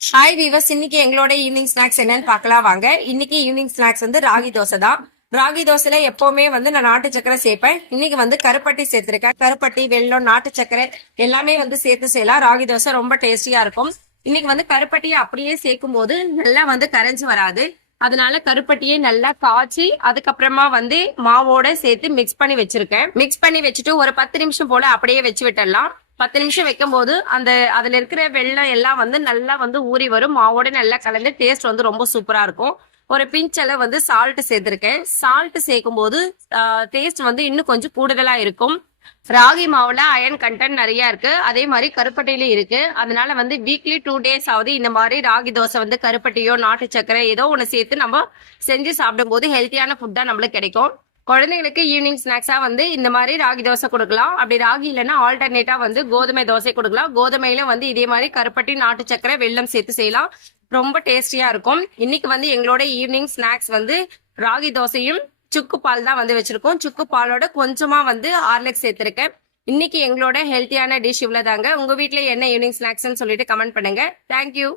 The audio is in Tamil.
ஹாய் வீவர்ஸ், இன்னைக்கு எங்களோட ஈவினிங் ஸ்நாக்ஸ் என்னன்னு பார்க்கலாம் வாங்க. இன்னைக்கு ஈவினிங் ஸ்நாக்ஸ் வந்து ராகி தோசை தான். ராகி தோசையில எப்பவுமே வந்து நான் நாட்டு சக்கரை சேர்ப்பேன். இன்னைக்கு வந்து கருப்பட்டி சேர்த்திருக்கேன். கருப்பட்டி, வெல்லம், நாட்டு சக்கரை எல்லாமே வந்து சேர்த்து செய்யலாம். ராகி தோசை ரொம்ப டேஸ்டியா இருக்கும். இன்னைக்கு வந்து கருப்பட்டியை அப்படியே சேர்க்கும் போது நல்லா வந்து கரைஞ்சு வராது. அதனால கருப்பட்டியை நல்லா காய்ச்சி அதுக்கப்புறமா வந்து மாவோட சேர்த்து மிக்ஸ் பண்ணி வச்சிருக்கேன். மிக்ஸ் பண்ணி வச்சுட்டு ஒரு 10 நிமிஷம் போல அப்படியே வச்சு விட்டுடலாம். 10 நிமிஷம் வைக்கும் போது அதுல இருக்கிற வெள்ளம் எல்லாம் வந்து நல்லா வந்து ஊறி வரும். மாவோட நல்லா கலந்து டேஸ்ட் வந்து ரொம்ப சூப்பரா இருக்கும். ஒரு பிஞ்ச் அளவு வந்து சால்ட் சேர்த்திருக்கேன். சால்ட் சேர்க்கும் போது டேஸ்ட் வந்து இன்னும் கொஞ்சம் கூடுதலா இருக்கும். ராகி மாவுல அயன் கண்டென்ட் நிறைய இருக்கு. அதே மாதிரி கருப்பட்டியிலும் இருக்கு. அதனால வந்து வீக்லி 2 டேஸ் ஆகுது இந்த மாதிரி ராகி தோசை வந்து கருப்பட்டியோ நாட்டு சக்கரை ஏதோ ஒண்ணு சேர்த்து நம்ம செஞ்சு சாப்பிடும் போது ஹெல்த்தியான ஃபுட் தான் நம்மளுக்கு கிடைக்கும். குழந்தைங்களுக்கு ஈவினிங் ஸ்நாக்ஸா வந்து இந்த மாதிரி ராகி தோசை கொடுக்கலாம். அப்படி ராகி இல்லைன்னா ஆல்டர்னேட்டா வந்து கோதுமை தோசை கொடுக்கலாம். கோதுமையில வந்து இதே மாதிரி கருப்பட்டி, நாட்டு சக்கரை, வெல்லம் சேர்த்து செய்யலாம். ரொம்ப டேஸ்டியா இருக்கும். இன்னைக்கு வந்து எங்களோட ஈவினிங் ஸ்நாக்ஸ் வந்து ராகி தோசையும் சுக்கு பால் தான் வந்து வச்சிருக்கோம். சுக்கு பாலோட கொஞ்சமா வந்து ஹார்லிக்ஸ் சேர்த்திருக்கேன். இன்னைக்கு எங்களோட ஹெல்த்தியான டிஷ் இவ்வளவுதாங்க. உங்க வீட்ல என்ன ஈவினிங் ஸ்நாக்ஸ்ன்னு சொல்லிட்டு கமெண்ட் பண்ணுங்க. தேங்க்யூ.